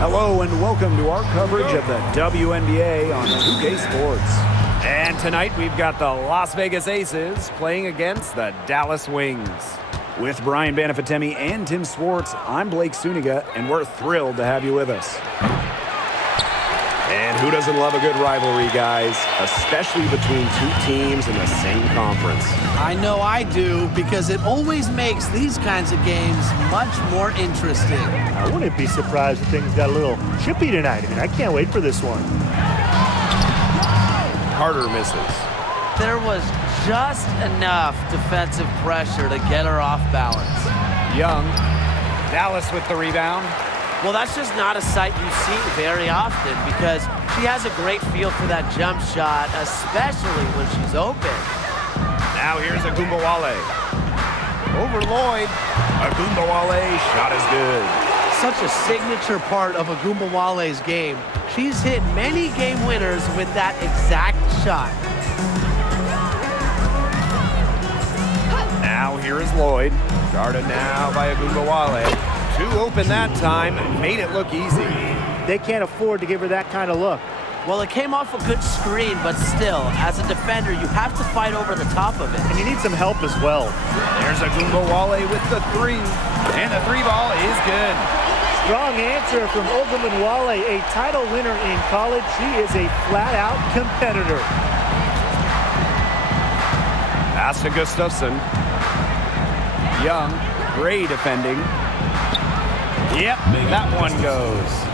Hello and welcome to our coverage of the WNBA on 2K Sports. And tonight we've got the Las Vegas Aces playing against the Dallas Wings. With Brian Banafitemi and Tim Swartz, I'm Blake Suniga, and we're thrilled to have you with us. And who doesn't love a good rivalry, guys? Especially between two teams in the same conference. I know I do, because it always makes these kinds of games much more interesting. I wouldn't be surprised if things got a little chippy tonight. I mean, I can't wait for this one. Carter misses. There was just enough defensive pressure to get her off balance. Young. Dallas with the rebound. Well, that's just not a sight you see very often, because she has a great feel for that jump shot, especially when she's open. Now here's Wnba. Over Lloyd. Wnba shot is good. Such a signature part of Wnba's game. She's hit many game winners with that exact shot. Now here is Lloyd. Guarded now by Wnba. Two open that time, made it look easy. They can't afford to give her that kind of look. Well, it came off a good screen, but still, as a defender, you have to fight over the top of it. And you need some help as well. There's Wnba with the three, and the three ball is good. Strong answer from Wnba, a title winner in college. She is a flat-out competitor. Pass to Gustafson. Young, great defending. Yep, that one goes.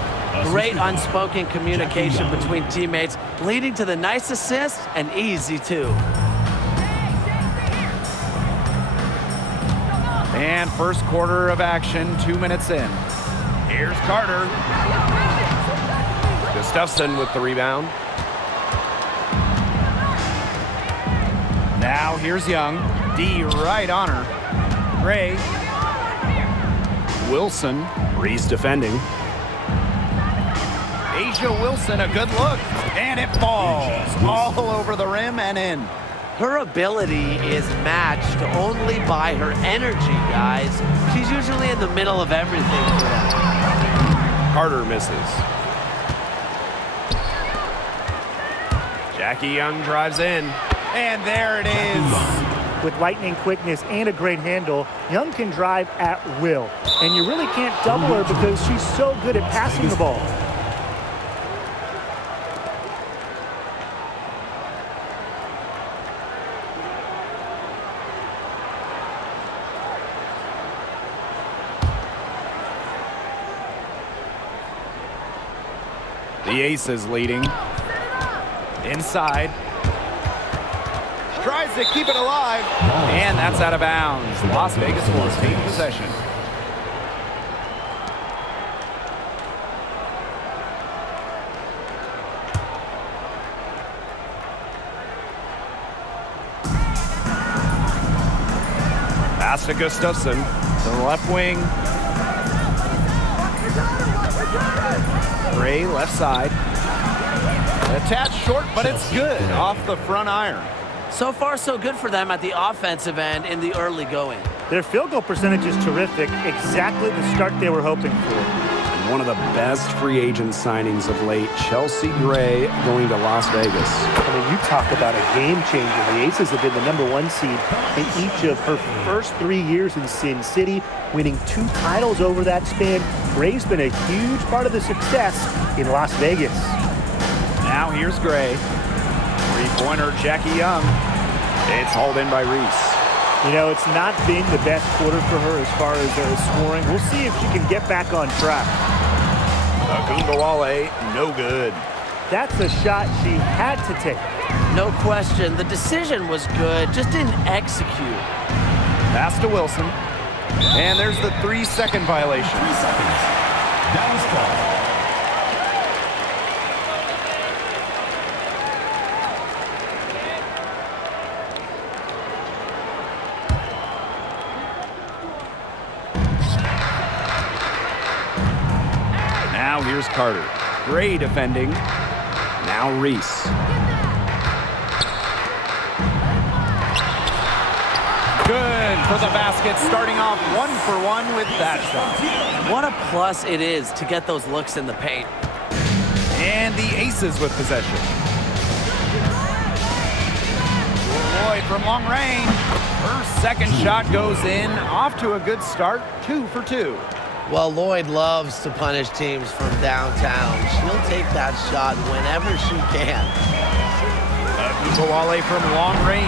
Great unspoken communication between teammates, leading to the nice assist and easy too. And first quarter of action, 2 minutes in. Here's Carter. Gustafson with the rebound. Now here's Young. D right on her. Gray. Wilson. Reese defending. Asia Wilson, a good look. And it falls all over the rim and in. Her ability is matched only by her energy, guys. She's usually in the middle of everything for them. Carter misses. Jackie Young drives in. And there it is. With lightning quickness and a great handle, Young can drive at will. And you really can't double her because she's so good at passing the ball. The Aces leading. Inside. Tries to keep it alive. And that's out of bounds. Las Vegas will take possession. Pass to Gustafson. To the left wing. Gray left side. Attached short, but it's good off the front iron. So far, so good for them at the offensive end in the early going. Their field goal percentage is terrific, exactly the start they were hoping for. And one of the best free agent signings of late, Chelsea Gray going to Las Vegas. I mean, you talk about a game changer. The Aces have been the #1 seed in each of her first 3 years in Sin City, winning 2 titles over that span. Gray's been a huge part of the success in Las Vegas. Now here's Gray. Three-pointer, Jackie Young. It's hauled in by Reese. You know, it's not been the best quarter for her as far as scoring. We'll see if she can get back on track. Wnba, no good. That's a shot she had to take. No question, the decision was good, just didn't execute. Pass to Wilson. And there's the 3-second violation. 3 seconds. Dallas ball. Now here's Carter. Gray defending. Now Reese. Good for the basket, starting off 1 for 1 with that shot. What a plus it is to get those looks in the paint. And the Aces with possession. Lloyd from long range. Her second shot goes in. Off to a good start, 2 for 2. Well, Lloyd loves to punish teams from downtown. She'll take that shot whenever she can. Wnba from long range.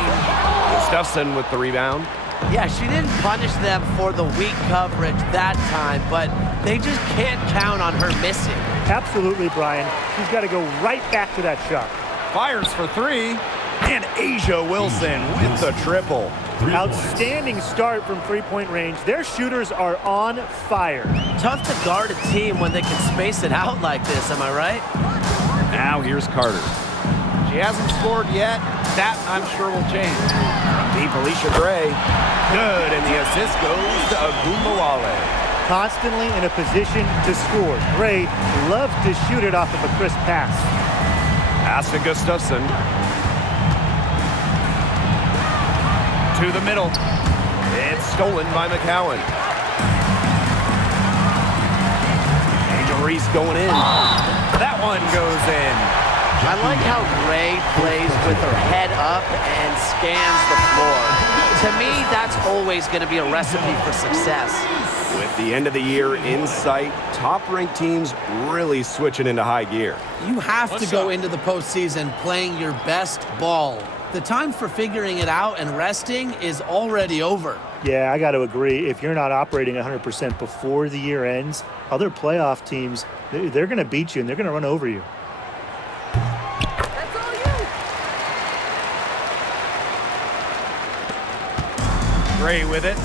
Gustafson with the rebound. Yeah, she didn't punish them for the weak coverage that time, but they just can't count on her missing. Absolutely, Brian. She's got to go right back to that shot. Fires for 3. And Asia Wilson with the triple. Outstanding start from three-point range. Their shooters are on fire. Tough to guard a team when they can space it out like this, am I right? Now here's Carter. She hasn't scored yet. That, I'm sure, will change. Deep Alicia Gray. Good, and the assist goes to Wnba. Constantly in a position to score. Gray loves to shoot it off of a crisp pass. Pass to Gustafson. To the middle. It's stolen by McCowan. Angel Reese going in. That one goes in. I like how Gray plays with her head up and scans the floor. To me, that's always going to be a recipe for success. With the end of the year in sight, top-ranked teams really switching into high gear. You have to go into the postseason playing your best ball. The time for figuring it out and resting is already over. Yeah, I got to agree. If you're not operating 100% before the year ends, other playoff teams, they're going to beat you and they're going to run over you. That's all you. Gray with it.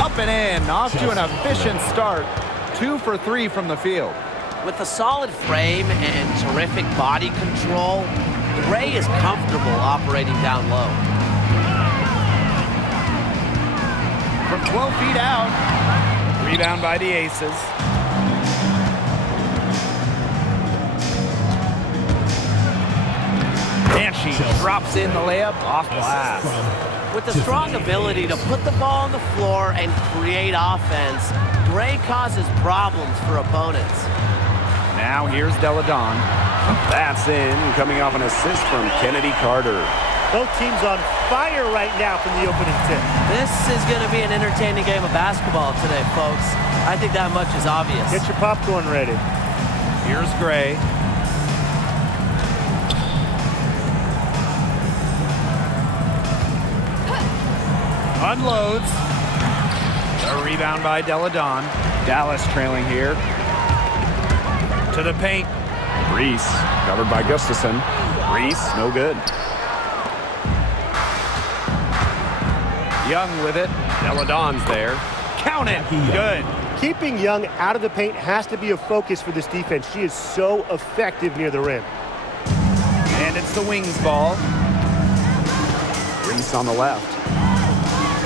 Up and in. Off to an efficient start. 2 for 3 from the field. With a solid frame and terrific body control, Gray is comfortable operating down low. From 12 feet out. Rebound by the Aces. And she drops in the layup off glass. With the strong ability to put the ball on the floor and create offense, Gray causes problems for opponents. Now here's Deladon. That's in, coming off an assist from Kennedy Carter. Both teams on fire right now from the opening tip. This is going to be an entertaining game of basketball today, folks. I think that much is obvious. Get your popcorn ready. Here's Gray. Unloads. A rebound by Deladon. Dallas trailing here. To the paint. Reese, covered by Gustafson. Reese, no good. Young with it. Deladon's there. Count it. Good. Keeping Young out of the paint has to be a focus for this defense. She is so effective near the rim. And it's the Wings ball. Reese on the left.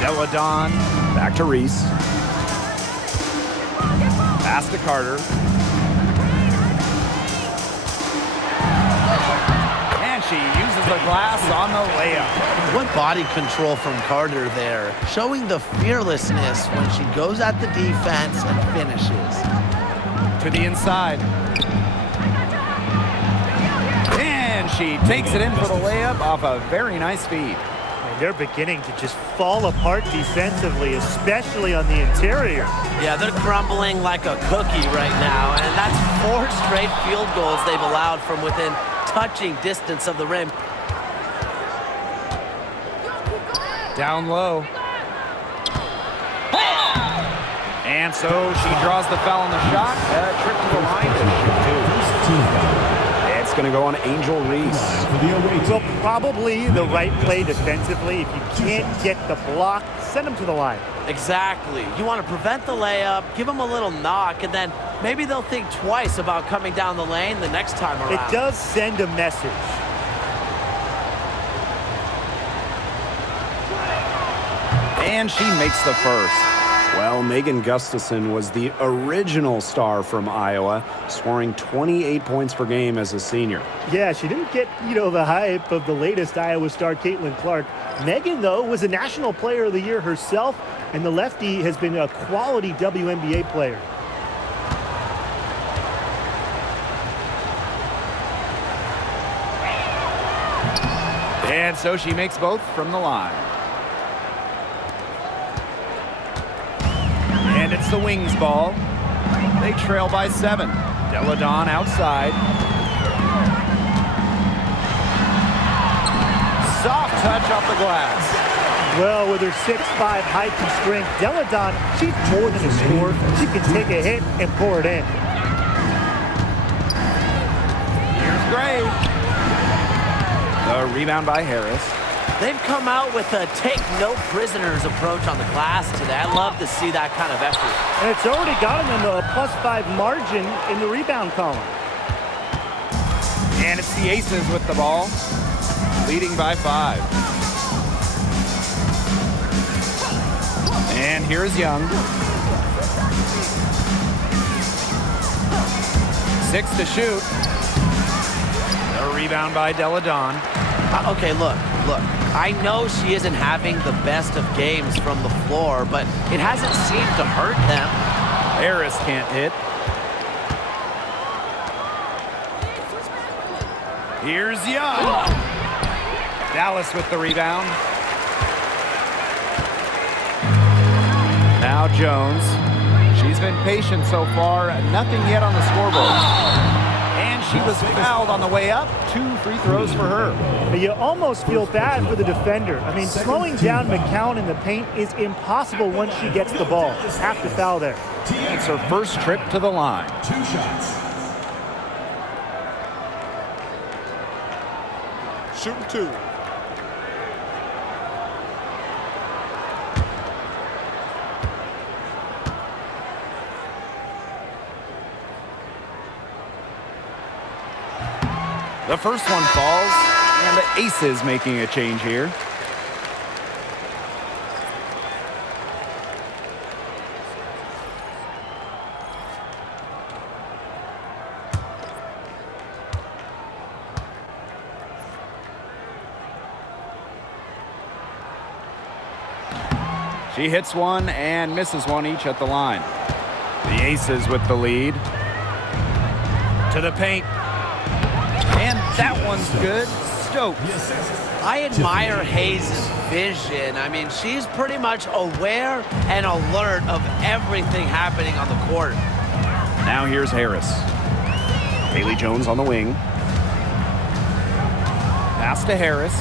Deladon, back to Reese. Pass to Carter. And she uses the glass on the layup. What body control from Carter there, showing the fearlessness when she goes at the defense and finishes. To the inside. And she takes it in for the layup off a very nice feed. And they're beginning to just fall apart defensively, especially on the interior. Yeah, they're crumbling like a cookie right now, and that's 4 straight field goals they've allowed from within touching distance of the rim. Down low. And so she draws the foul on the shot. Trip to the line to shoot 2. It's going to go on Angel Reese. Well, probably the right play defensively. If you can't get the block, send them to the line. Exactly. You want to prevent the layup, give them a little knock, and then maybe they'll think twice about coming down the lane the next time around. It does send a message. And she makes the first. Well, Megan Gustafson was the original star from Iowa, scoring 28 points per game as a senior. Yeah, she didn't get, the hype of the latest Iowa star, Caitlin Clark. Megan, though, was a National Player of the Year herself, and the lefty has been a quality WNBA player. And so she makes both from the line. And it's the Wings ball. They trail by 7. Deladon outside. Soft touch off the glass. Well, with her 6'5" height and strength, Deladon, she's more than a scorer. She can take a hit and pour it in. Here's Gray. The rebound by Harris. They've come out with a take-no-prisoners approach on the glass today. I love to see that kind of effort. And it's already gotten them a +5 margin in the rebound column. And it's the Aces with the ball, leading by 5. And here's Young. 6 to shoot. The rebound by Deladon. Okay, look. I know she isn't having the best of games from the floor, but it hasn't seemed to hurt them. Harris can't hit. Here's Young. Dallas with the rebound. Now Jones. She's been patient so far. Nothing yet on the scoreboard. And she was fouled on the way up. 2 free throws for her. You almost feel bad for the defender. I mean, slowing down McCowan in the paint is impossible once she gets the ball. Have to foul there. It's her first trip to the line. 2 shots. Shooting 2. The first one falls, and the Aces making a change here. She hits one and misses one each at the line. The Aces with the lead. To the paint. And that one's good. Stokes. I admire Hayes' vision. I mean, she's pretty much aware and alert of everything happening on the court. Now here's Harris. Haley Jones on the wing. Pass to Harris.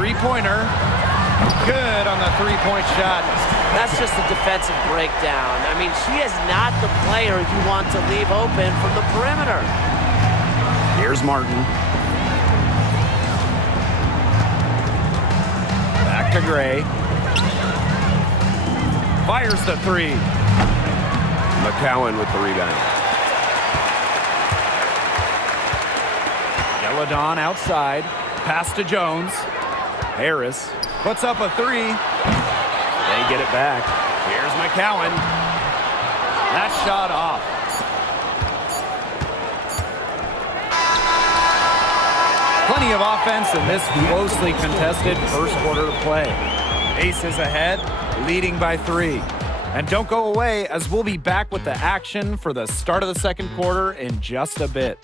Three-pointer. Good on the three-point shot. That's just a defensive breakdown. I mean, she is not the player you want to leave open from the perimeter. Here's Martin. Back to Gray. Fires the 3. McCowan with the rebound. Deladon outside. Pass to Jones. Harris puts up a 3. They get it back. Here's McCowan. That shot off. Plenty of offense in this closely contested first quarter of play. Aces ahead, leading by 3. And don't go away, as we'll be back with the action for the start of the second quarter in just a bit.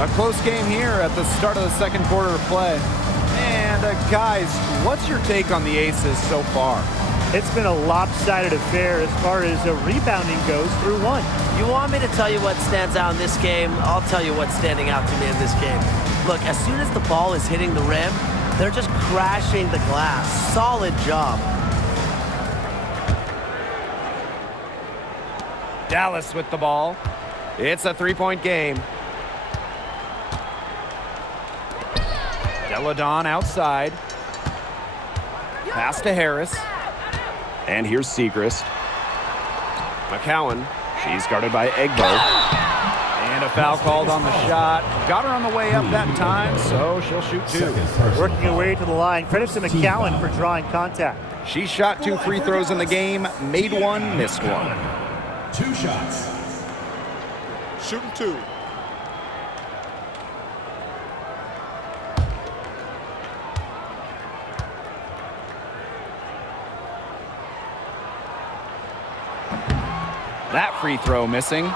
A close game here at the start of the second quarter of play. And guys, what's your take on the Aces so far? It's been a lopsided affair as far as rebounding goes through one. You want me to tell you what stands out in this game? I'll tell you what's standing out to me in this game. Look, as soon as the ball is hitting the rim, they're just crashing the glass. Solid job. Dallas with the ball. It's a three-point game. Deladon outside. Pass to Harris. And here's Segrist. McCowan. She's guarded by Wnba. And a foul called on the shot. Got her on the way up that time, so she'll shoot two. Working her way to the line. Credit to McCowan for drawing contact. She shot 2 free throws in the game, made one, missed one. 2 shots. Shooting 2. That free throw missing.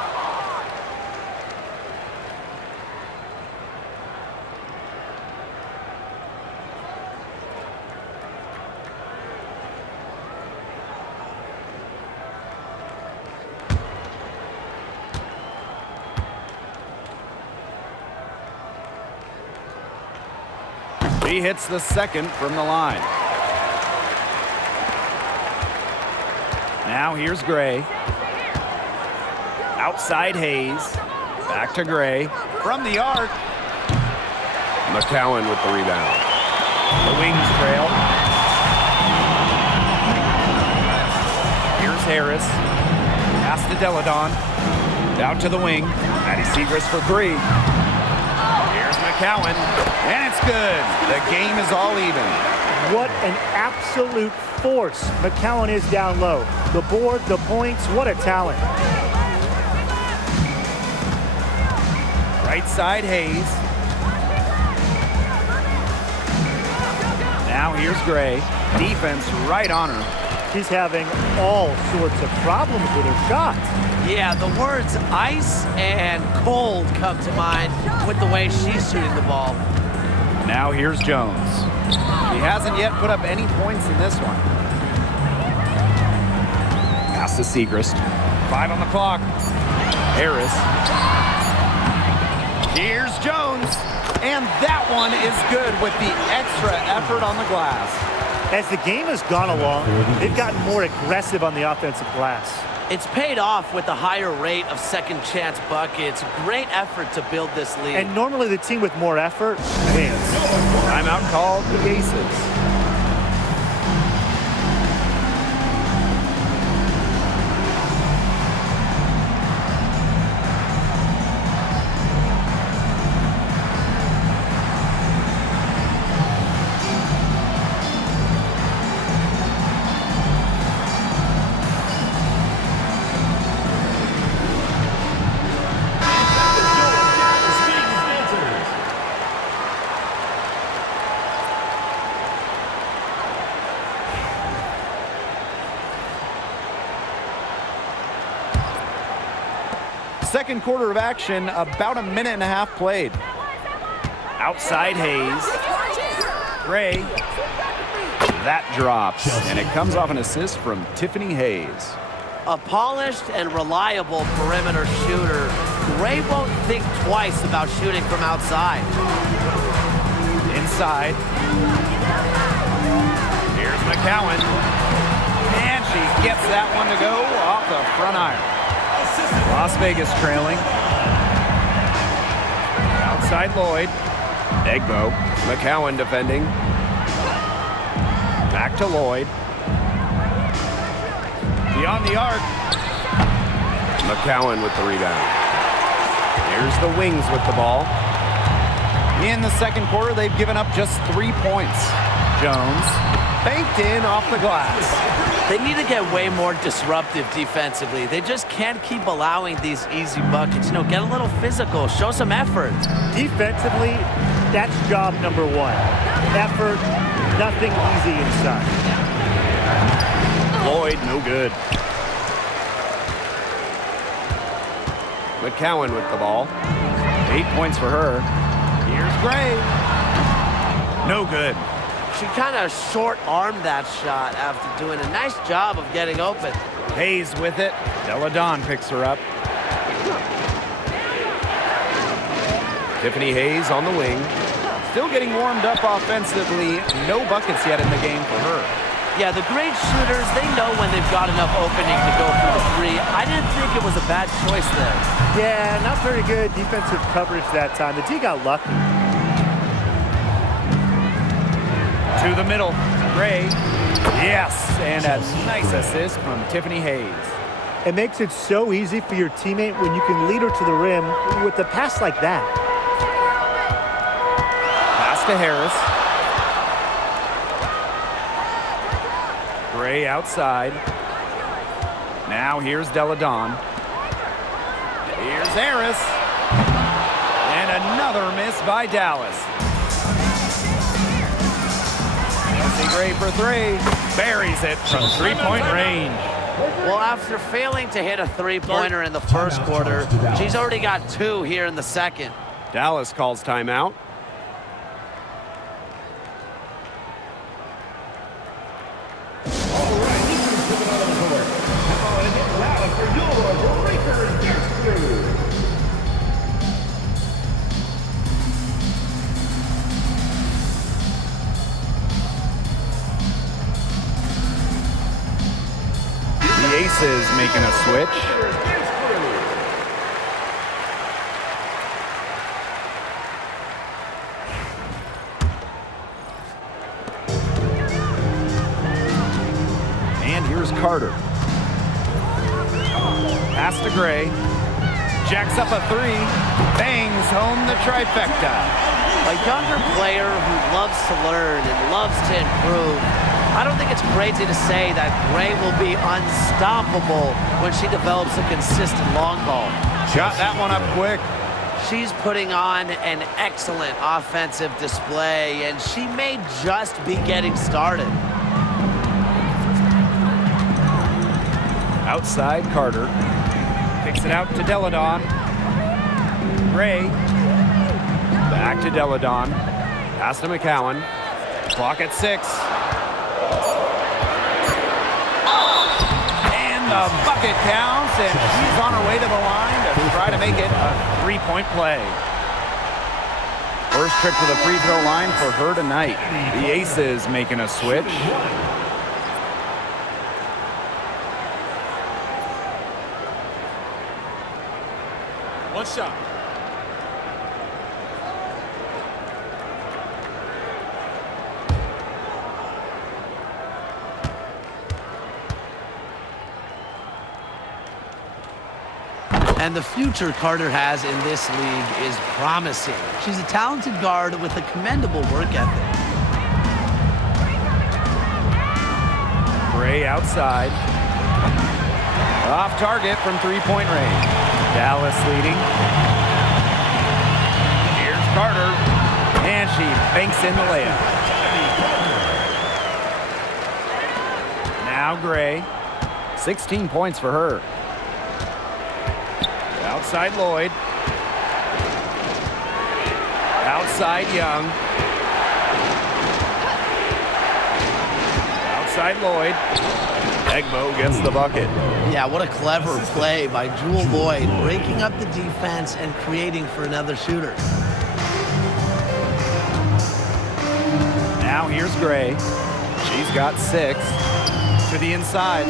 He hits the second from the line. Now here's Gray. Outside Hayes. Back to Gray. From the arc. McCowan with the rebound. The Wings trail. Here's Harris. Pass to Deladon. Out to the wing. Maddie Segrist for 3. Here's McCowan. And it's good. The game is all even. What an absolute force McCowan is down low. The board, the points, what a talent. Right side Hayes. Now here's Gray. Defense right on her. She's having all sorts of problems with her shots. Yeah, the words ice and cold come to mind with the way she's shooting the ball. Now here's Jones. He hasn't yet put up any points in this one. Pass to Segrist. 5 on the clock. Harris. Here's Jones. And that one is good with the extra effort on the glass. As the game has gone along, they've gotten more aggressive on the offensive glass. It's paid off with a higher rate of second chance buckets. Great effort to build this lead. And normally the team with more effort wins. Timeout called the Aces. Second quarter of action, about a minute and a half played. Outside Hayes. Gray. That drops, and it comes off an assist from Tiffany Hayes. A polished and reliable perimeter shooter. Gray won't think twice about shooting from outside. Inside. Here's McCowan. And she gets that one to go off the front iron. Las Vegas trailing. Outside Lloyd. Wnba. McCowan defending. Back to Lloyd. Beyond the arc. McCowan with the rebound. Here's the Wings with the ball. In the second quarter, they've given up just 3 points. Jones banked in off the glass. They need to get way more disruptive defensively. They just can't keep allowing these easy buckets. You know, get a little physical, show some effort. Defensively, that's job number 1. Effort, nothing easy inside. Lloyd, no good. McCowan with the ball. 8 points for her. Here's Gray. No good. She kind of short-armed that shot after doing a nice job of getting open. Hayes with it. Deladon picks her up. Tiffany Hayes on the wing. Still getting warmed up offensively. No buckets yet in the game for her. Yeah, the great shooters, they know when they've got enough opening to go for the three. I didn't think it was a bad choice there. Yeah, not very good defensive coverage that time. The D got lucky. To the middle. Gray. Yes, and a nice assist from Tiffany Hayes. It makes it so easy for your teammate when you can lead her to the rim with a pass like that. Pass to Harris. Gray outside. Now here's Deladon. Here's Harris. And another miss by Dallas. Chelsea Gray for three. Buries it from three-point range. Well, after failing to hit a three-pointer in the first quarter, she's already got two here in the second. Dallas calls timeout. The Aces making a switch. And here's Carter. Pass to Gray. Jacks up a three. Bangs home the trifecta. A younger player who loves to learn and loves to improve. I don't think it's crazy to say that Gray will be unstoppable when she develops a consistent long ball. Shot that one up quick. She's putting on an excellent offensive display, and she may just be getting started. Outside Carter. Picks it out to Deladon. Gray. Back to Deladon. Pass to McCowan. Clock at 6. And the bucket counts, and she's on her way to the line to try to make it a three-point play. First trip to the free throw line for her tonight. The Aces making a switch. One shot. And the future Carter has in this league is promising. She's a talented guard with a commendable work ethic. Gray outside. Off target from three-point range. Dallas leading. Here's Carter. And she banks in the layup. Now Gray. 16 points for her. Outside Lloyd. Outside Young. Outside Lloyd. Wnba gets the bucket. Yeah, what a clever play by Jewel Lloyd, breaking up the defense and creating for another shooter. Now here's Gray. She's got 6. To the inside.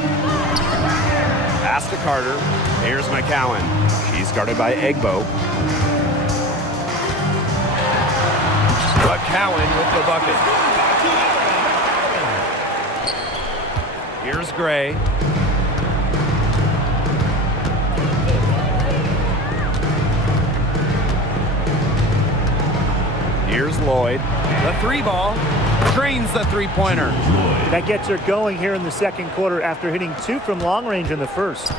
Pass to Carter. Here's McCowan. She's guarded by Wnba. McCowan with the bucket. Here's Gray. Here's Lloyd. The three ball drains the three-pointer. That gets her going here in the second quarter after hitting 2 from long range in the first.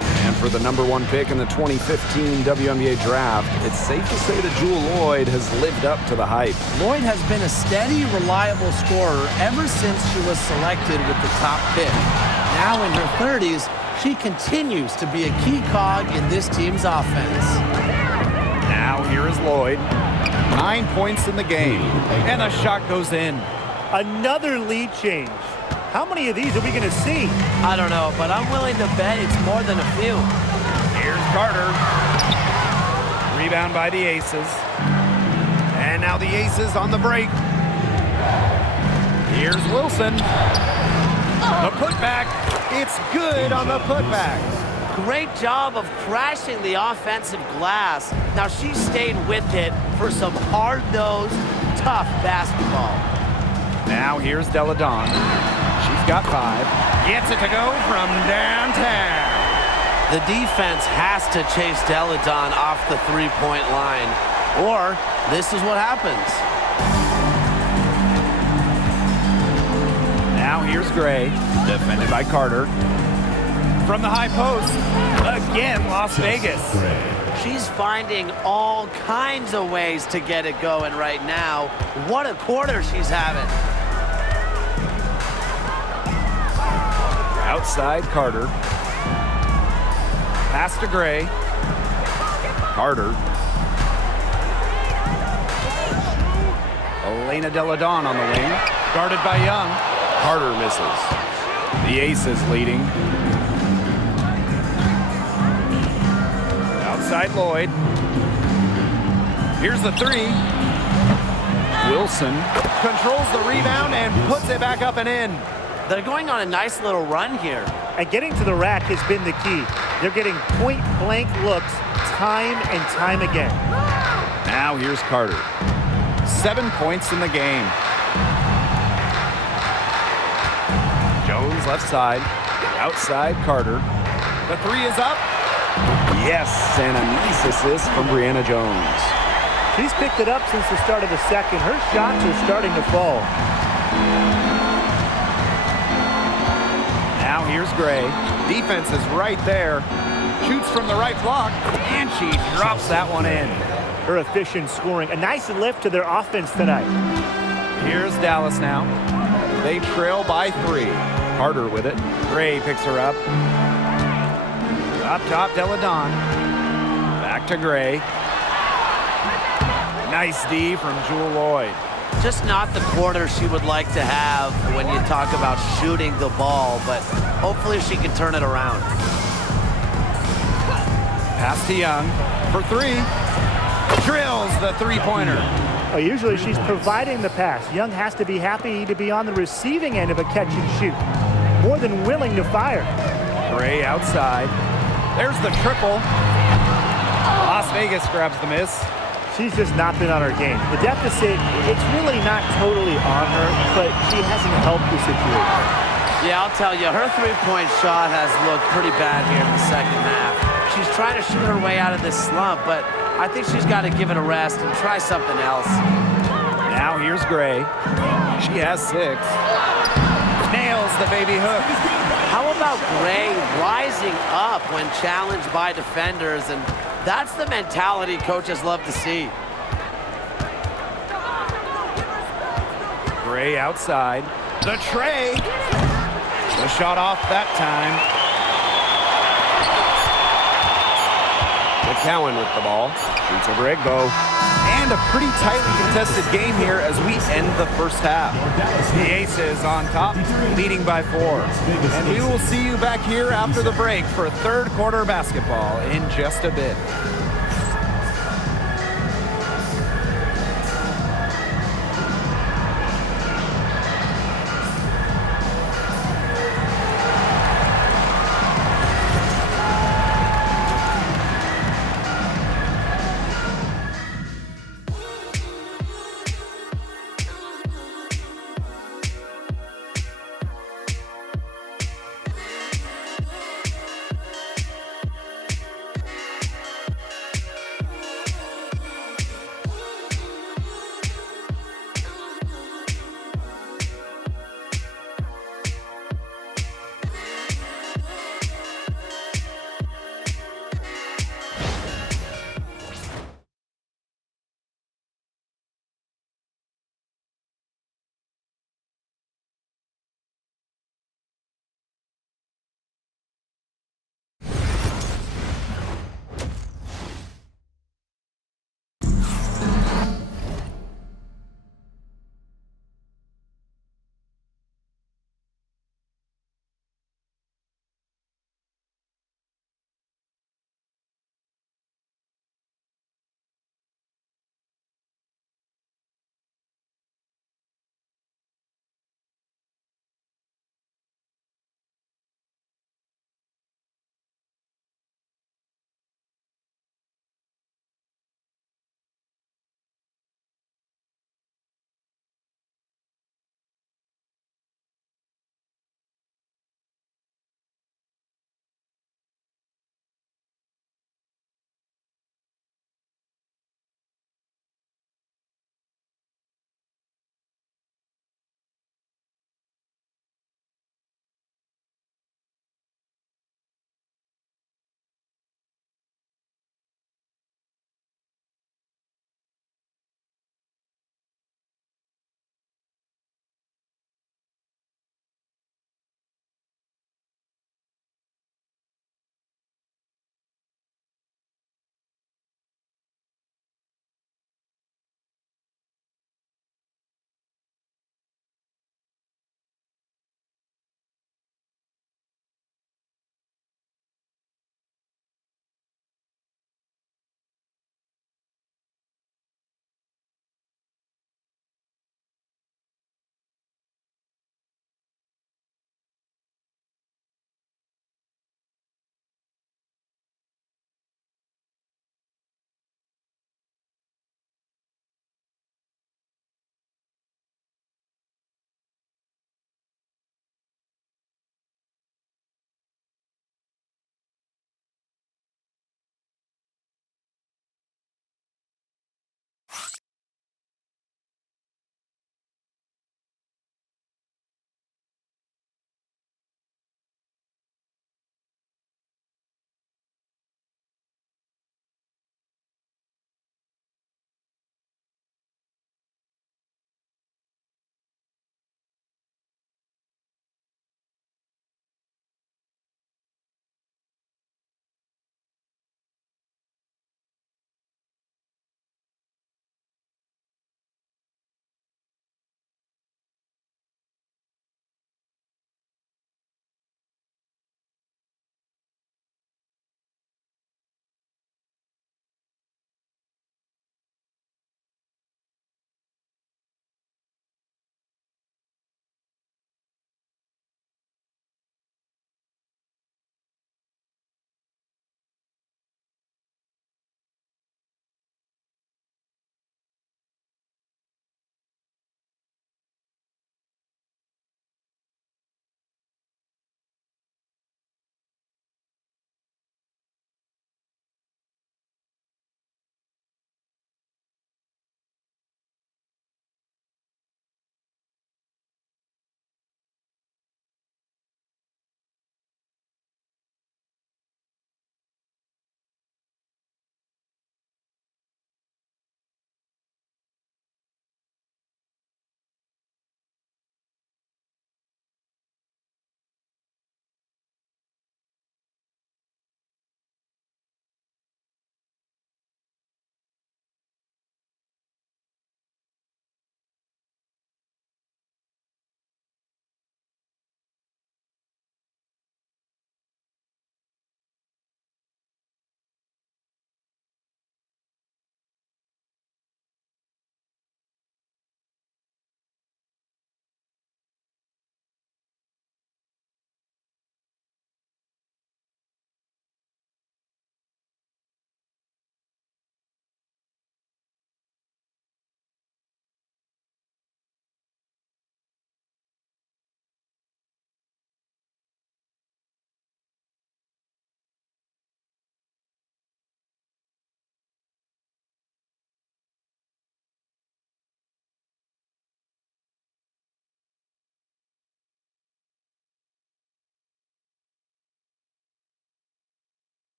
And for the #1 pick in the 2015 WNBA draft, it's safe to say that Jewel Lloyd has lived up to the hype. Lloyd has been a steady, reliable scorer ever since she was selected with the top pick. Now in her 30s, she continues to be a key cog in this team's offense. Now here is Lloyd. 9 points in the game. And the shot goes in. Another lead change. How many of these are we going to see? I don't know, but I'm willing to bet it's more than a few. Here's Carter. Rebound by the Aces. And now the Aces on the break. Here's Wilson. The putback. It's good on the putback. Great job of crashing the offensive glass. Now she stayed with it for some hard-nosed, tough basketball. Now here's Deladon. She's got 5. Gets it to go from downtown. The defense has to chase Deladon off the three-point line, or this is what happens. Now here's Gray, defended by Carter. From the high post, again Las Vegas. She's finding all kinds of ways to get it going right now. What a quarter she's having. Outside Carter. Pass to Gray. Carter. Elena Deladon on the wing. Guarded by Young. Carter misses. The Aces leading. Outside Lloyd. Here's the 3. Wilson controls the rebound and puts it back up and in. They're going on a nice little run here. And getting to the rack has been the key. They're getting point-blank looks time and time again. Now here's Carter. 7 points in the game. Jones left side. Outside Carter. The 3 is up. Yes, and a nice assist from Brianna Jones. She's picked it up since the start of the second. Her shots are starting to fall. Now here's Gray. Defense is right there. Shoots from the right block, and she drops that one in. Her efficient scoring. A nice lift to their offense tonight. Here's Dallas now. They trail by 3. Carter with it. Gray picks her up. Up top, Deladon. Back to Gray. Nice D from Jewel Lloyd. Just not the quarter she would like to have when you talk about shooting the ball, but hopefully she can turn it around. Pass to Young for 3. Drills the three-pointer. Well, usually she's providing the pass. Young has to be happy to be on the receiving end of a catch and shoot. More than willing to fire. Gray outside. There's the triple. Las Vegas grabs the miss. She's just not been on her game. The deficit, it's really not totally on her, but she hasn't helped the situation. Yeah, I'll tell you, her three-point shot has looked pretty bad here in the second half. She's trying to shoot her way out of this slump, but I think she's got to give it a rest and try something else. Now here's Gray. She has 6. Nails the baby hook. How about Gray rising up when challenged by defenders? And that's the mentality coaches love to see. Gray outside. The tray. The shot off that time. McCowan with the ball. Shoots over Igbo. And a pretty tightly contested game here as we end the first half. The Aces on top, leading by 4. And we will see you back here after the break for third quarter basketball in just a bit.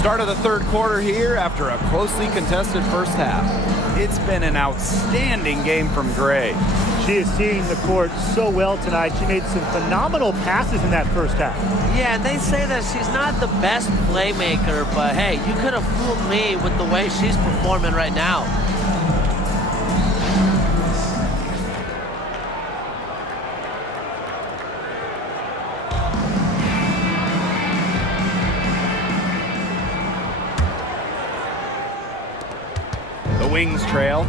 Start of the third quarter here after a closely contested first half. It's been an outstanding game from Gray. She is seeing the court so well tonight. She made some phenomenal passes in that first half. Yeah, and they say that she's not the best playmaker, but hey, you could have fooled me with the way she's performing right now. The Wings trail.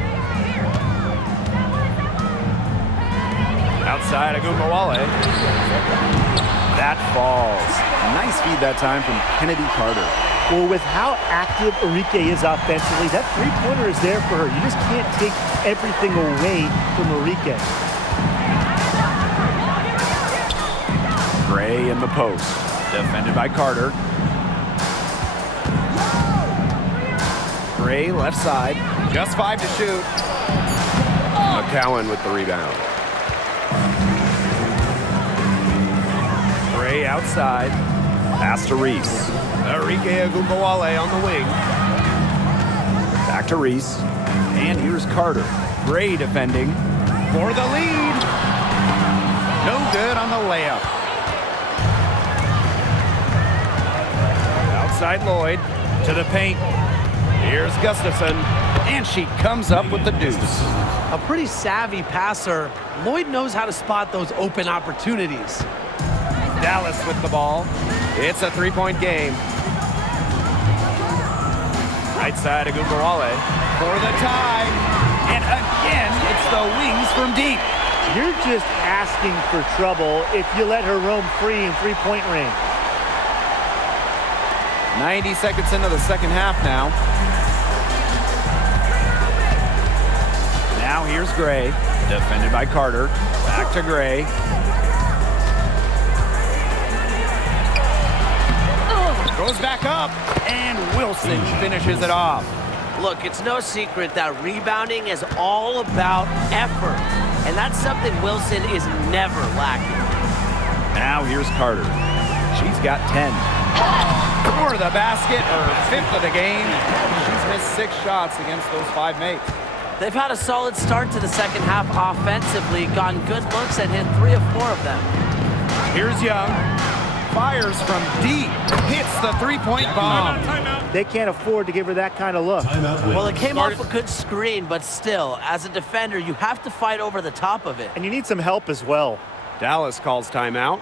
Outside of Wnba. That falls. Nice feed that time from Kennedy Carter. Well, with how active Enrique is offensively, that three-pointer is there for her. You just can't take everything away from Enrique. Gray in the post. Defended by Carter. Gray left side. Just 5 to shoot. McCowan with the rebound. Gray outside. Pass to Reese. Enrique Wnba on the wing. Back to Reese. And here's Carter. Gray defending for the lead. No good on the layup. Outside Lloyd to the paint. Here's Gustafson. And she comes up with the deuce. A pretty savvy passer. Lloyd knows how to spot those open opportunities. Dallas with the ball. It's a three-point game. Right side of Wnba for the tie. And again, it's the Wings from deep. You're just asking for trouble if you let her roam free in three-point range. 90 seconds into the second half now. Now here's Gray, defended by Carter. Back to Gray. Goes back up, and Wilson finishes it off. Look, it's no secret that rebounding is all about effort, and that's something Wilson is never lacking. Now here's Carter. She's got 10. For the basket, her 5th of the game. She's missed 6 shots against those 5 mates. They've had a solid start to the second half offensively, gotten good looks and hit 3 of 4 of them. Here's Young. Fires from deep. Hits the three-point bomb. They can't afford to give her that kind of look. Well, it came off a good screen, but still, as a defender, you have to fight over the top of it. And you need some help as well. Dallas calls timeout.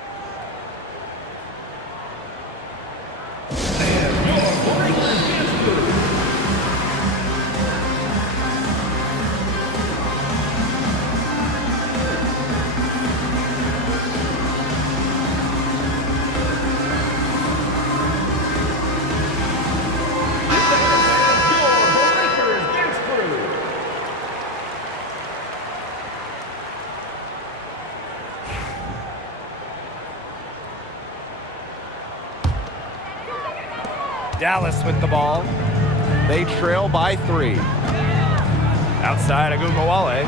Dallas with the ball. They trail by 3. Outside of Wnba.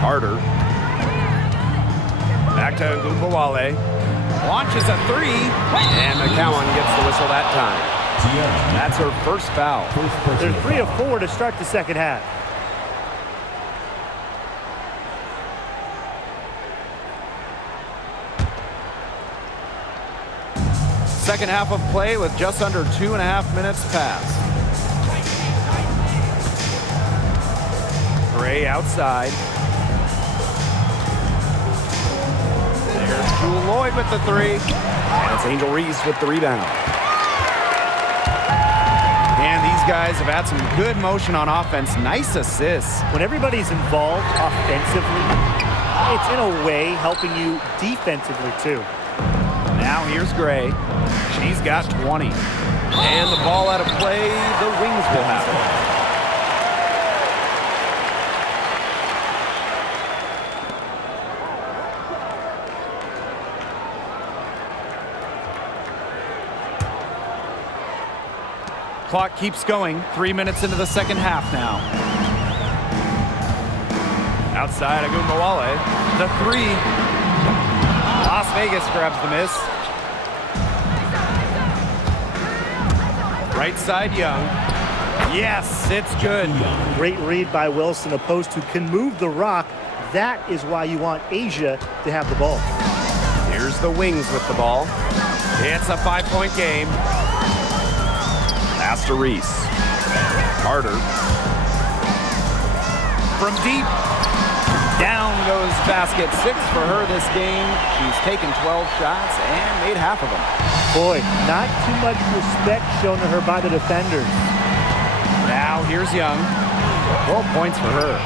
Carter. Back to Wnba. Launches a 3. And McCowan gets the whistle that time. That's her first foul. They're 3 of 4 to start the second half. Second half of play with just under 2.5 minutes passed. Gray outside. There's Jewel Lloyd with the 3. And it's Angel Reese with the rebound. And these guys have had some good motion on offense. Nice assists. When everybody's involved offensively, it's in a way helping you defensively too. Now here's Gray. She's got 20. And the ball out of play, the Wings will have it. Clock keeps going. 3 minutes into the second half now. Outside of Wnba, the 3. Las Vegas grabs the miss. Right side, Young. Yes, it's good. Great read by Wilson. A post who can move the rock. That is why you want Asia to have the ball. Here's the Wings with the ball. It's a 5-point game. Pass to Reese. Carter. From deep. Down goes basket. 6 for her this game. She's taken 12 shots and made half of them. Boy, not too much respect shown to her by the defenders. Now here's Young. 12 points for her.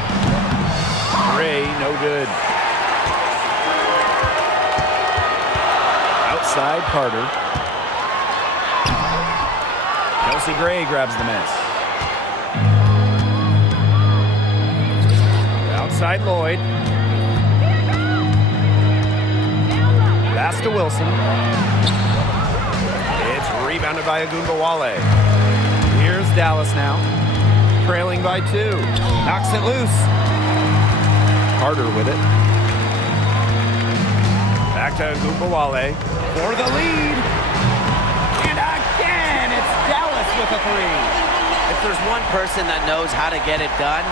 Gray, no good. Outside, Carter. Kelsey Gray grabs the miss. Outside, Lloyd. Pass to Wilson. It's rebounded by Wnba. Here's Dallas now. Trailing by 2. Knocks it loose. Carter with it. Back to Wnba for the lead. And again, it's Dallas with a 3. If there's one person that knows how to get it done,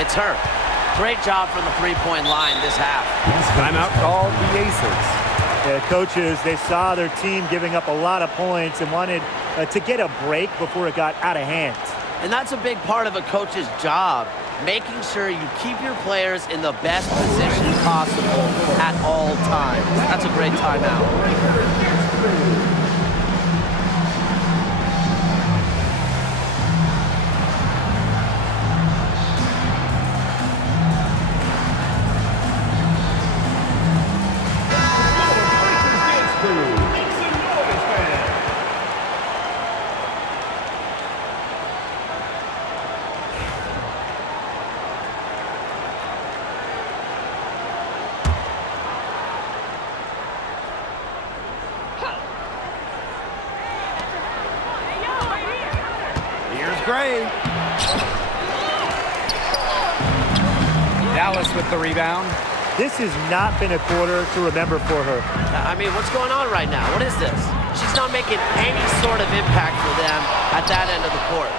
it's her. Great job from the three-point line this half. Timeout called the Aces. Yeah, coaches, they saw their team giving up a lot of points and wanted to get a break before it got out of hand. And that's a big part of a coach's job, making sure you keep your players in the best position possible at all times. That's a great timeout. Gray. Dallas with the rebound. This has not been a quarter to remember for her. I mean, what's going on right now? What is this? She's not making any sort of impact for them at that end of the court.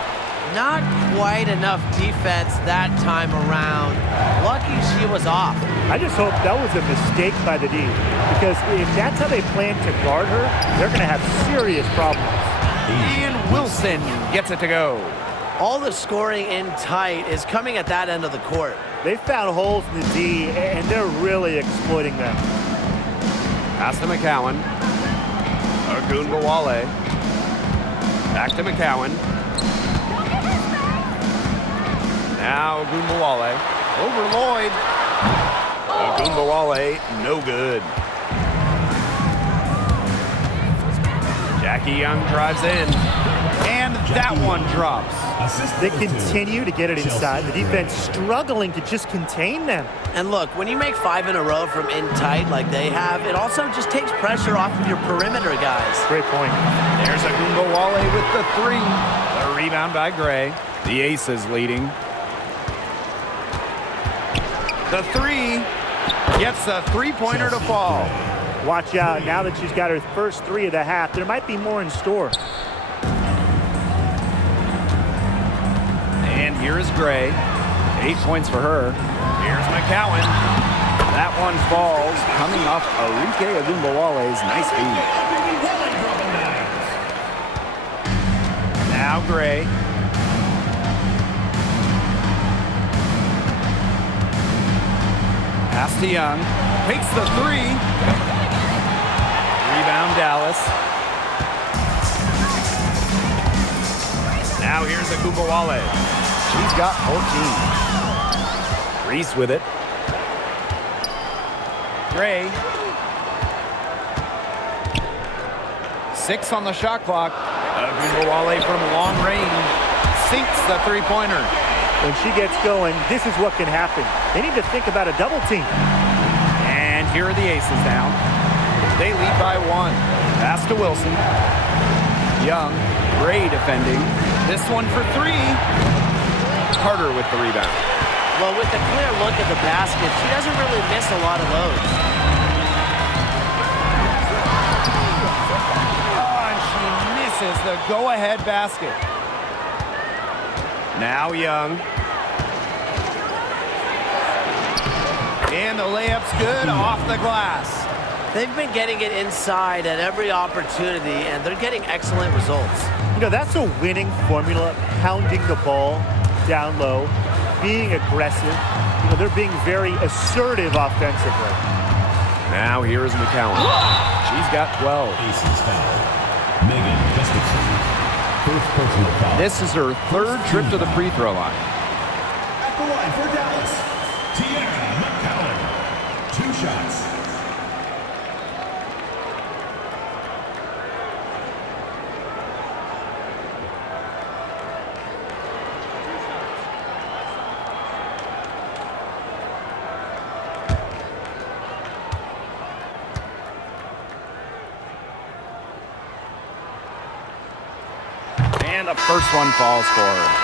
Not quite enough defense that time around. Lucky she was off. I just hope that was a mistake by the D, because if that's how they plan to guard her, they're going to have serious problems. Ian Wilson gets it to go. All the scoring in tight is coming at that end of the court. They found holes in the D, and they're really exploiting them. Pass to McCowan. Wnba. Back to McCowan. Now Wnba. Over Lloyd. Wnba, no good. Jackie Young drives in, and that one drops. They continue to get it inside. The defense struggling to just contain them. And look, when you make 5 in a row from in tight like they have, it also just takes pressure off of your perimeter guys. Great point. There's Wnba with the 3. The rebound by Gray. The Aces leading. The 3 gets a 3-pointer to fall. Watch out, now that she's got her first 3 of the half, there might be more in store. And here is Gray. 8 points for her. Here's McCowan. That one falls, coming off Arike Gunbowale's nice feed. Now Gray. Pass to Young. Takes the 3. Rebound Dallas. Now here's Gunbowale. She's got 14. Reese with it. Gray. 6 on the shot clock. Gunbowale from long range sinks the 3-pointer. When she gets going, this is what can happen. They need to think about a double team. And here are the Aces now. They lead by 1. Pass to Wilson. Young. Gray defending. This one for 3. Carter with the rebound. Well, with the clear look at the basket, she doesn't really miss a lot of those. Oh, and she is the go-ahead basket. Now Young. And the layup's good off the glass. They've been getting it inside at every opportunity, and they're getting excellent results. You know, that's a winning formula, pounding the ball down low, being aggressive. You know, they're being very assertive offensively. Now here is McCowan. She's got 12. Aces foul. Megan Gustafson. First personal foul. This is her third trip to the free throw line. At the line for Dallas, Tiara McCowan. 2 shots. And the first one falls for her.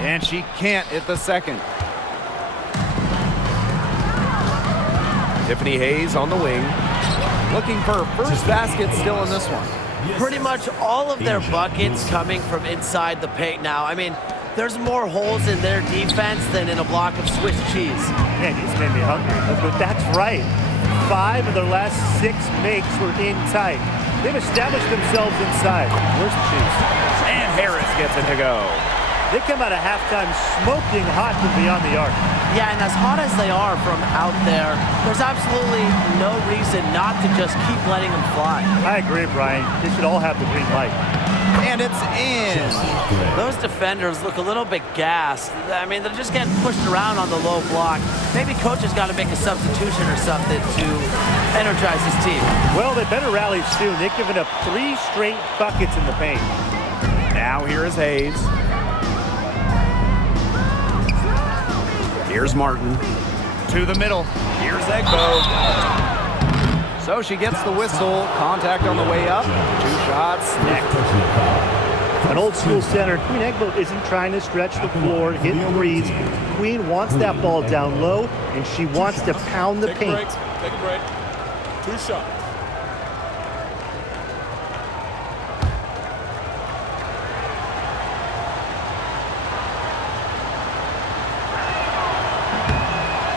And she can't hit the second. Tiffany Hayes on the wing. Looking for her first basket still in this one. Pretty much all of their buckets coming from inside the paint now. I mean, there's more holes in their defense than in a block of Swiss cheese. Man, he's made me hungry. But that's right. 5 of their last 6 makes were in tight. They've established themselves inside. Where's the cheese? And Harris gets it to go. They come out of halftime smoking hot from beyond the arc. Yeah, and as hot as they are from out there, there's absolutely no reason not to just keep letting them fly. I agree, Brian. They should all have the green light. And it's in. Those defenders look a little bit gassed. I mean, they're just getting pushed around on the low block. Maybe coach has got to make a substitution or something to energize his team. Well, they better rally soon. They've given up 3 straight buckets in the paint. Now here is Hayes. Here's Martin. To the middle. Here's Wnba. So she gets the whistle. Contact on the way up. 2 shots. Next. An old school center. Queen Wnba isn't trying to stretch the floor, hit threes. Queen wants that ball down low, and she wants to pound the paint. Take a break. 2 shots.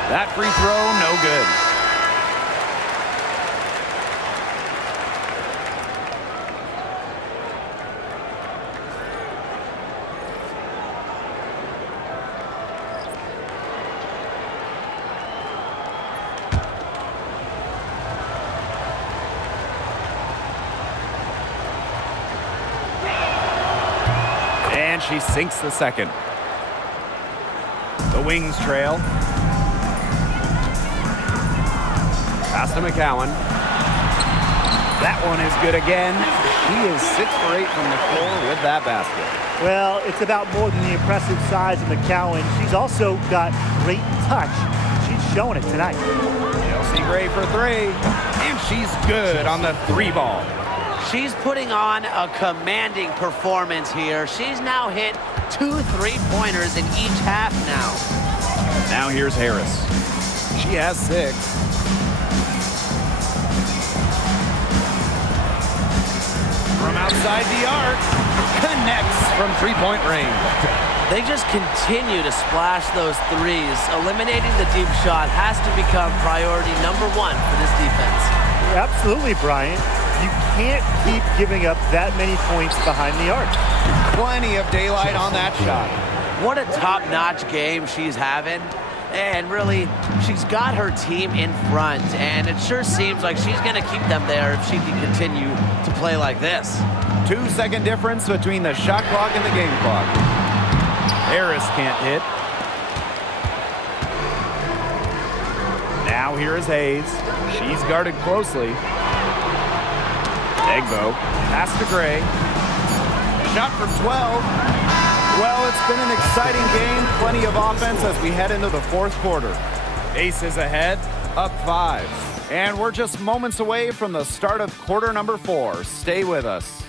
That free throw, no good. And she sinks the second. The Wings trail. Pass to McCowan. That one is good again. He is 6 for 8 from the floor with that basket. Well, it's about more than the impressive size of McCowan. She's also got great touch. She's showing it tonight. Chelsea Gray for 3. And she's good on the 3 ball. She's putting on a commanding performance here. She's now hit 2 3-pointers in each half now. Now here's Harris. She has 6. From outside the arc, connects from 3-point range. They just continue to splash those threes. Eliminating the deep shot has to become priority number 1 for this defense. Absolutely, Brian. You can't keep giving up that many points behind the arc. Plenty of daylight on that shot. What a top-notch game she's having. And really, she's got her team in front, and it sure seems like she's going to keep them there if she can continue to play like this. 2-second difference between the shot clock and the game clock. Harris can't hit. Now here is Hayes. She's guarded closely. Wnba, pass to Gray. Shot from 12. Well, it's been an exciting game. Plenty of offense as we head into the 4th quarter. Aces ahead. up 5. And we're just moments away from the start of quarter number 4. Stay with us.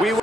We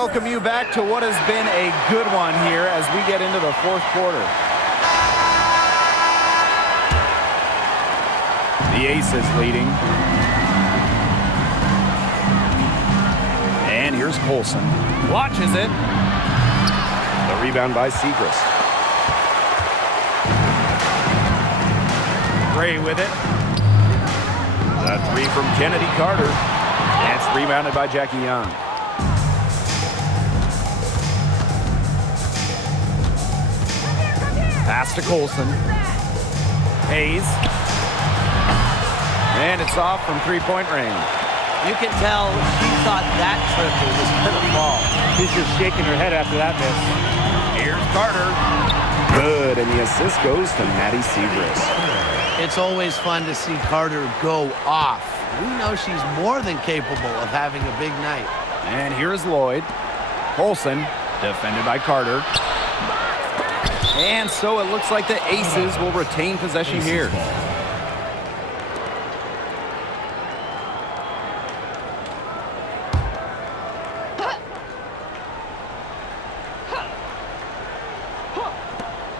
Welcome you back to what has been a good one here as we get into the fourth quarter. The Aces leading. And here's Colson. Launches it. The rebound by Segrist. Gray with it. The three from Kennedy Carter. And it's rebounded by Jackie Young. Pass to Colson. Hayes. And it's off from three-point range. You can tell she thought that triple was going to fall. She's just shaking her head after that miss. Here's Carter. Good, and the assist goes to Maddie Segrist. It's always fun to see Carter go off. We know she's more than capable of having a big night. And here's Lloyd. Colson, defended by Carter. And so it looks like the Aces will retain possession here.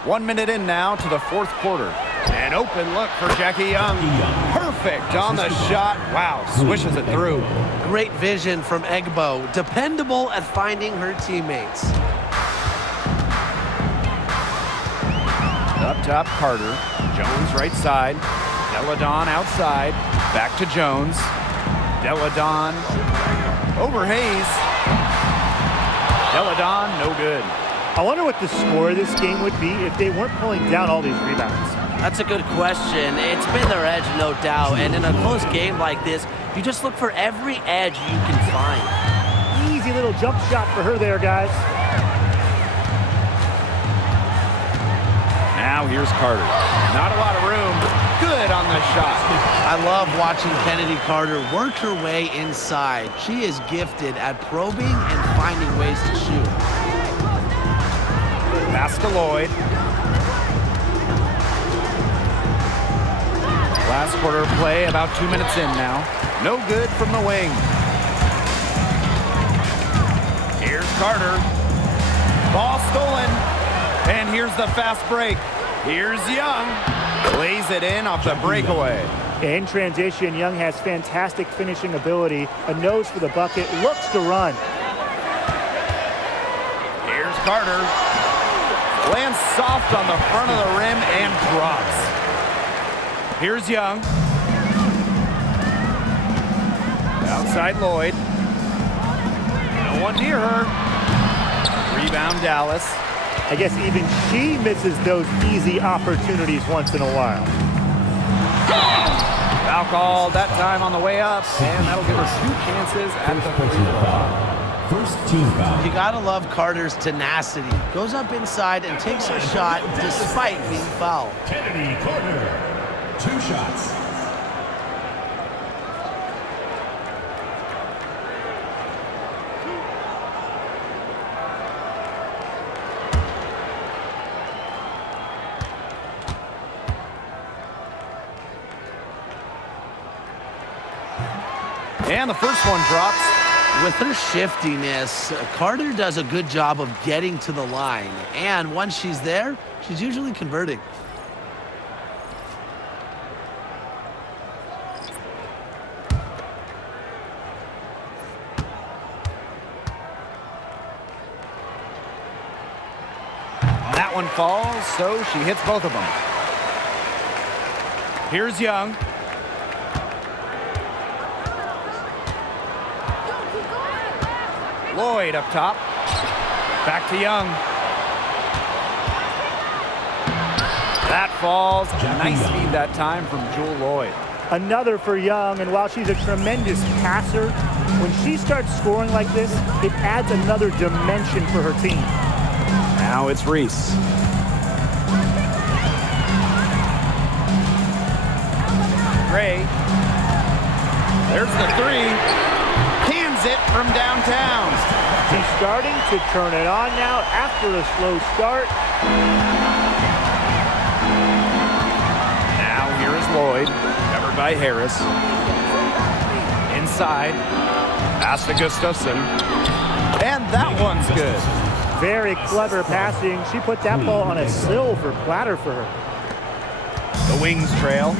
One minute in now to the fourth quarter. An open look for Jackie Young. Perfect on the shot. Wow, swishes it through. Great vision from Wnba, dependable at finding her teammates. Up top, Carter. Jones right side. Deladon outside. Back to Jones. Deladon over Hayes. Deladon, no good. I wonder what the score of this game would be if they weren't pulling down all these rebounds. That's a good question. It's been their edge, no doubt. And in a close game like this, you just look for every edge you can find. Easy little jump shot for her there, guys. Now here's Carter. Not a lot of room. Good on the shot. I love watching Kennedy Carter work her way inside. She is gifted at probing and finding ways to shoot. Pass to Lloyd. Last quarter of play, about 2 minutes in now. No good from the wing. Here's Carter. Ball stolen. And here's the fast break. Here's Young. Lays it in off the breakaway. In transition, Young has fantastic finishing ability. A nose for the bucket. Looks to run. Here's Carter. Lands soft on the front of the rim and drops. Here's Young. Outside Lloyd. No one near her. Rebound Dallas. I guess even she misses those easy opportunities once in a while. Foul called that time on the way up, and that'll give us 2 chances at the free throw. First team foul. You gotta love Carter's tenacity. Goes up inside and takes her shot despite being fouled. Kennedy Carter. 2 shots. And the first one drops. With her shiftiness, Carter does a good job of getting to the line. And once she's there, she's usually converting. That one falls, so she hits both of them. Here's Young. Lloyd up top. Back to Young. That falls. Nice feed that time from Jewel Lloyd. Another for Young, and while she's a tremendous passer, when she starts scoring like this, it adds another dimension for her team. Now it's Reese. Gray. There's the three. Cans it from downtown. She's starting to turn it on now after a slow start. Now here is Lloyd, covered by Harris. Inside, pass to Gustafson. And that one's good. Very clever passing. She put that ball on a silver platter for her. The Wings trail.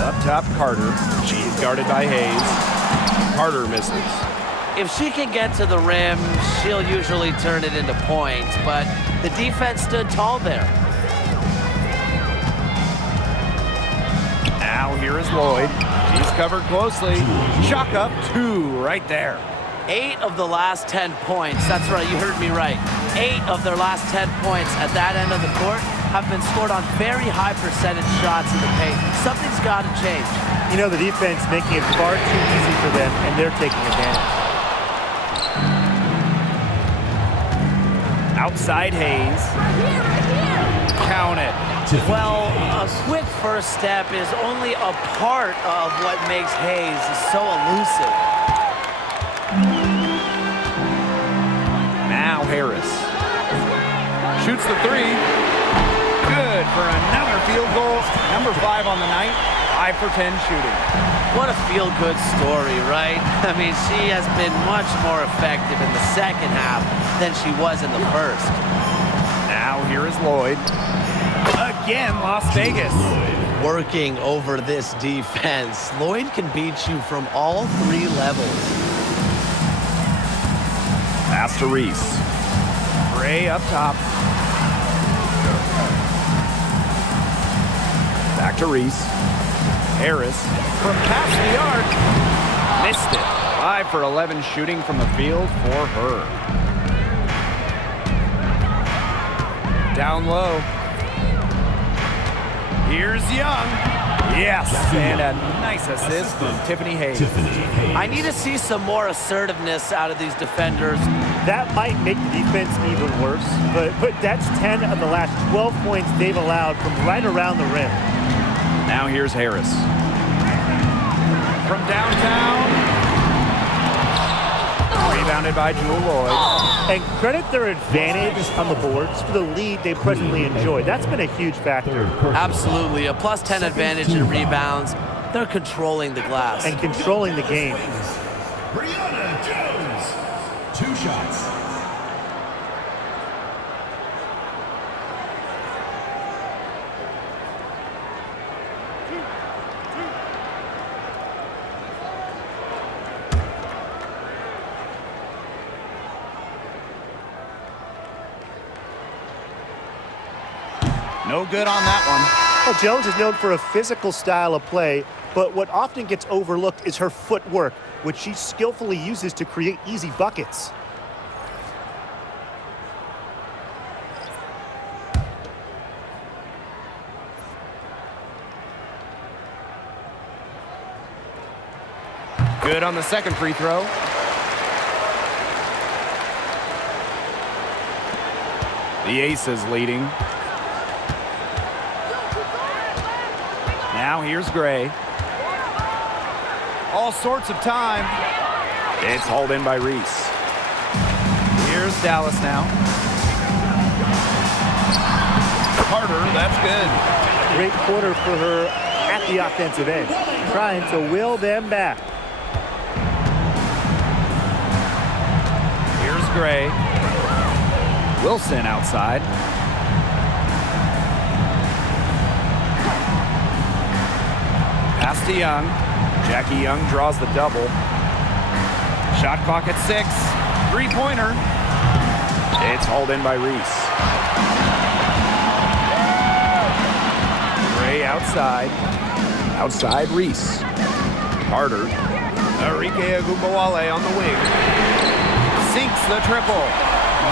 Up top, Carter. She's guarded by Hayes. Carter misses. If she can get to the rim, she'll usually turn it into points, but the defense stood tall there. Now here is Lloyd. She's covered closely. Chalk up 2 right there. 8 of the last 10 points, that's right, you heard me right. 8 of their last 10 points at that end of the court have been scored on very high percentage shots in the paint. Something's got to change. You know, the defense making it far too easy for them, and they're taking advantage. Outside Hayes. Count it. Well, a quick first step is only a part of what makes Hayes so elusive. Now Harris. Shoots the 3. Good for another field goal. Number 5 on the night. 5 for 10 shooting. What a feel-good story, right? I mean, she has been much more effective in the second half than she was in the first. Now here is Lloyd. Again, Las Vegas. Working over this defense. Lloyd can beat you from all 3 levels. Pass to Reese. Gray up top. Back to Reese. Harris from past the arc. Missed it. 5 for 11 shooting from the field for her. Down low. Here's Young. Yes, and a nice assist from Tiffany Hayes. I need to see some more assertiveness out of these defenders. That might make the defense even worse, but that's 10 of the last 12 points they've allowed from right around the rim. Now here's Harris. From downtown. Rebounded by Jewel Lloyd. And credit their advantage on the boards for the lead they presently enjoy. That's been a huge factor. Absolutely. A plus 10 advantage in rebounds. They're controlling the glass. And controlling the game. Brianna Jones. 2 shots. No good on that one. Well, Jones is known for a physical style of play, but what often gets overlooked is her footwork, which she skillfully uses to create easy buckets. Good on the second free throw. The Aces leading. Now here's Gray. All sorts of time. It's hauled in by Reese. Here's Dallas now. Carter, that's good. Great quarter for her at the offensive end, trying to will them back. Here's Gray. Wilson outside. Pass to Young. Jackie Young draws the double. Shot clock at 6. 3-pointer. It's hauled in by Reese. Gray outside. Outside Reese. Carter. Enrique Agumbawale on the wing. Sinks the triple.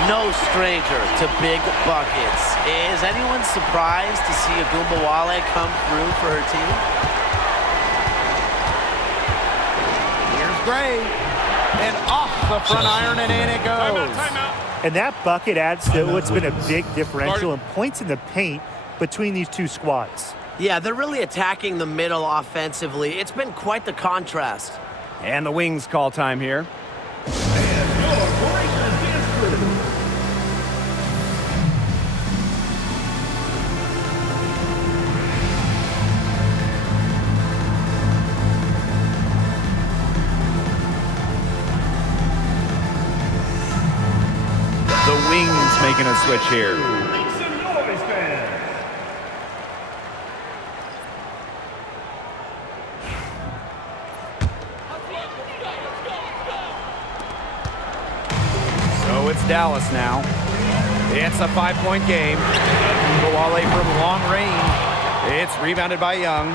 No stranger to big buckets. Is anyone surprised to see Agumbawale come through for her team? Gray, and off the front iron, and in it goes. And that bucket adds to what's been a big differential in points in the paint between these two squads. Yeah, they're really attacking the middle offensively. It's been quite the contrast. And the Wings call time here. And your breaker dance crew. making a switch here. Make some noise, fans. So it's Dallas now. It's a 5-point game. Wnba from long range. It's rebounded by Young.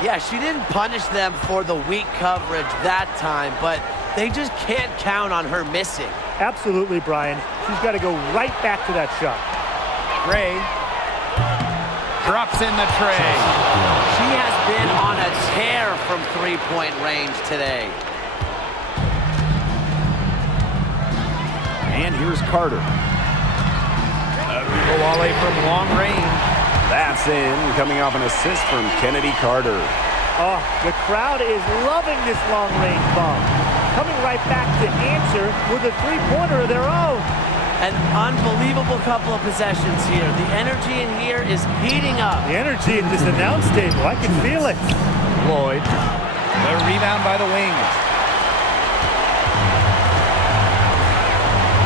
Yeah, she didn't punish them for the weak coverage that time, but they just can't count on her missing. Absolutely, Brian. She's got to go right back to that shot. Gray drops in the tray. She has been on a tear from three-point range today. And here's Carter. Wnba from long range. That's in, coming off an assist from Kennedy Carter. Oh, the crowd is loving this long-range ball. Coming right back to answer with a three-pointer of their own. An unbelievable couple of possessions here. The energy in here is heating up. The energy at this announce table, I can feel it. Lloyd. The rebound by the wings.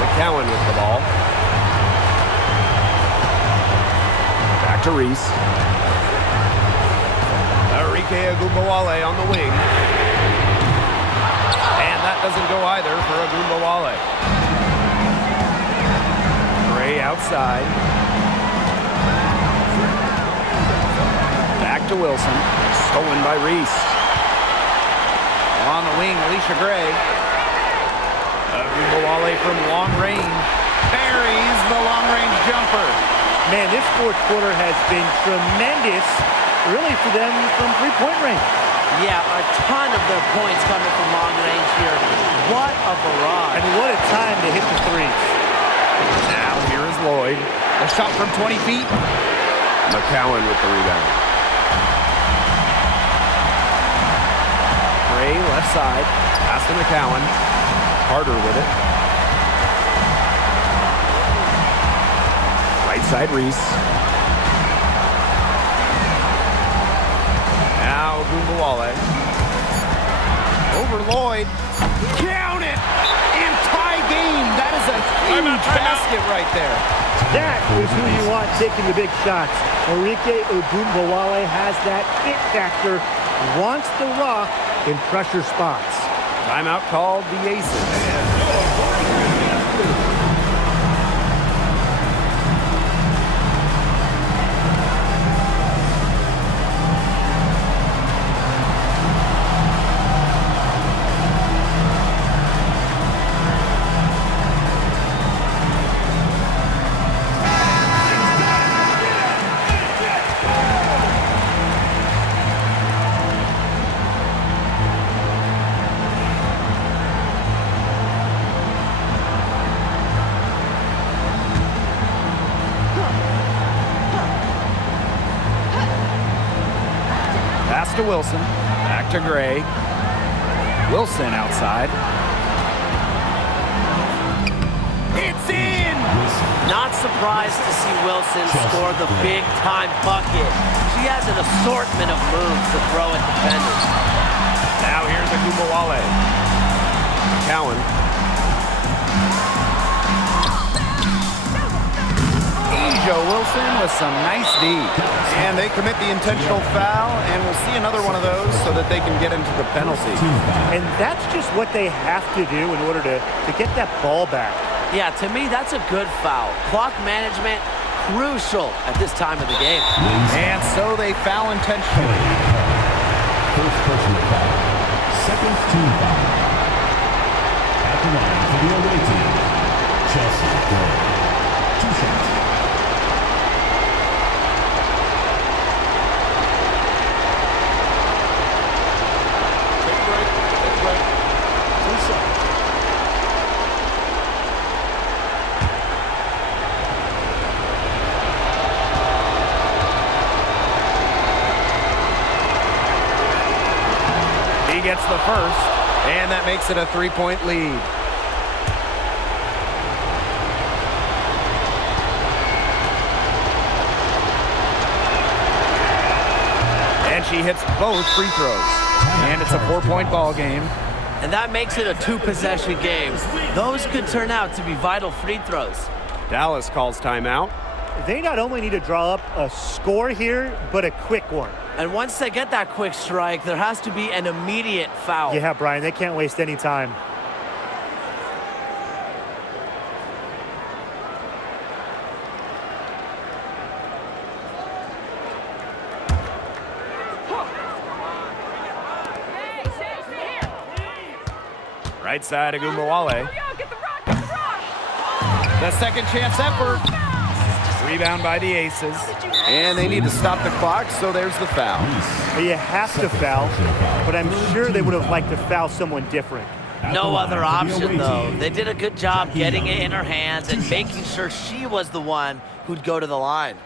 McCowan with the ball. Back to Reese. Wnba on the wing. And that doesn't go either for Wnba. Gray outside. Back to Wilson. Stolen by Reese. On the wing, Alicia Gray. Wnba from long range. Buries the long-range jumper. Man, this fourth quarter has been tremendous, really, for them from three-point range. Yeah, a ton of their points coming from long range here. What a barrage. And what a time to hit the threes. Now here is Lloyd. A shot from 20 feet. McCowan with the rebound. Gray left side. Pass to McCowan. Carter with it. Right side Reese. Now Wnba. Over Lloyd. Count it! And tie game. That is a huge basket right there. That is who you want taking the big shots. Enrique Wnba has that it factor, wants the rock in pressure spots. Timeout called the Aces. Pass to Wilson. Back to Gray. Wilson outside. It's in! Not surprised to see Wilson score the big-time bucket. She has an assortment of moves to throw at defenders. Now here's Wnba. McCowan. Asia Wilson with some nice D. And they commit the intentional foul, and we'll see another one of those so that they can get into the penalty. And that's just what they have to do in order to get that ball back. Yeah, to me, that's a good foul. Clock management, crucial at this time of the game. And so they foul intentionally. First personal foul. Second team foul. At the line for the away team, Chelsea Gray. 2 shots. He gets the first, and that makes it a 3-point lead. And she hits both free throws. And it's a 4-point ball game. And that makes it a 2-possession game. Those could turn out to be vital free throws. Dallas calls timeout. They not only need to draw up a score here, but a quick one. And once they get that quick strike, there has to be an immediate foul. Yeah, Brian, they can't waste any time. Right side of Wnba. The second chance effort. Rebound by the Aces. And they need to stop the clock, so there's the foul. Well, you have to foul, but I'm sure they would have liked to foul someone different. No other option, though. They did a good job getting it in her hands and making sure she was the one who'd go to the line.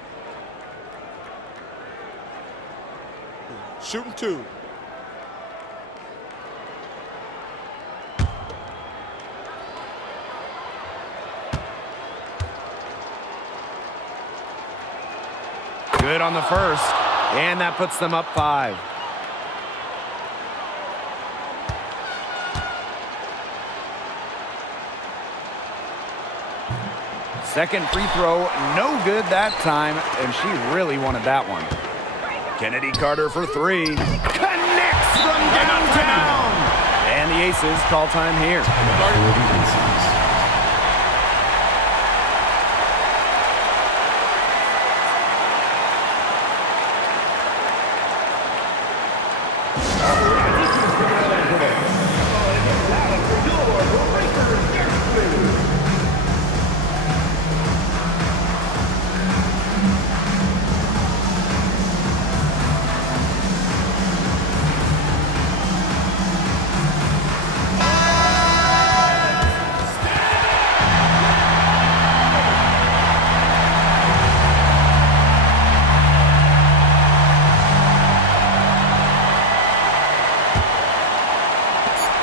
Shooting 2. Good on the first, and that puts them up 5. Second free throw, no good that time, and she really wanted that one. Kennedy Carter for 3. Connects from downtown! And the Aces call time here.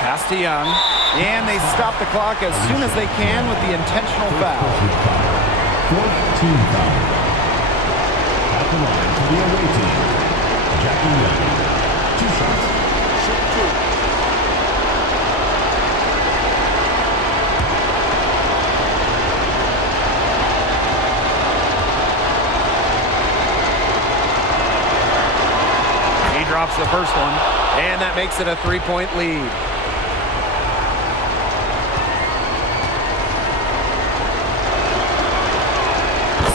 Pass to Young, and they stop the clock as soon as they can with the intentional foul. 4th team foul. At the line for the away team, Jackie Young. 2 shots. Shoot 2. He drops the first one, and that makes it a 3-point lead.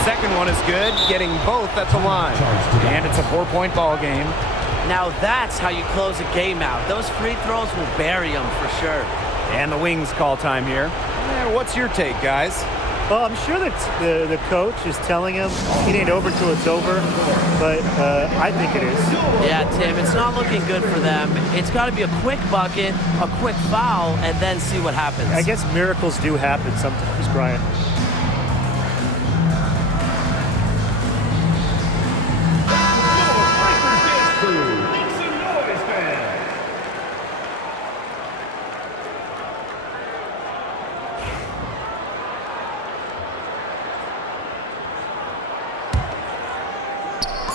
Second one is good, getting both at the line. And it's a 4-point ball game. Now that's how you close a game out. Those free throws will bury them for sure. And the Wings call time here. What's your take, guys? Well, I'm sure that the coach is telling him it ain't over till it's over, but I think it is. Yeah, Tim, it's not looking good for them. It's got to be a quick bucket, a quick foul, and then see what happens. I guess miracles do happen sometimes, Brian.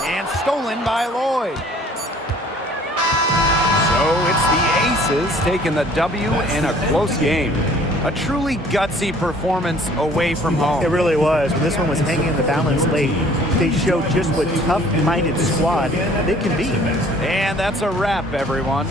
And stolen by Lloyd. So it's the Aces taking the W in a close game. A truly gutsy performance away from home. It really was. When this one was hanging in the balance late, they showed just what tough-minded squad they can be. And that's a wrap, everyone.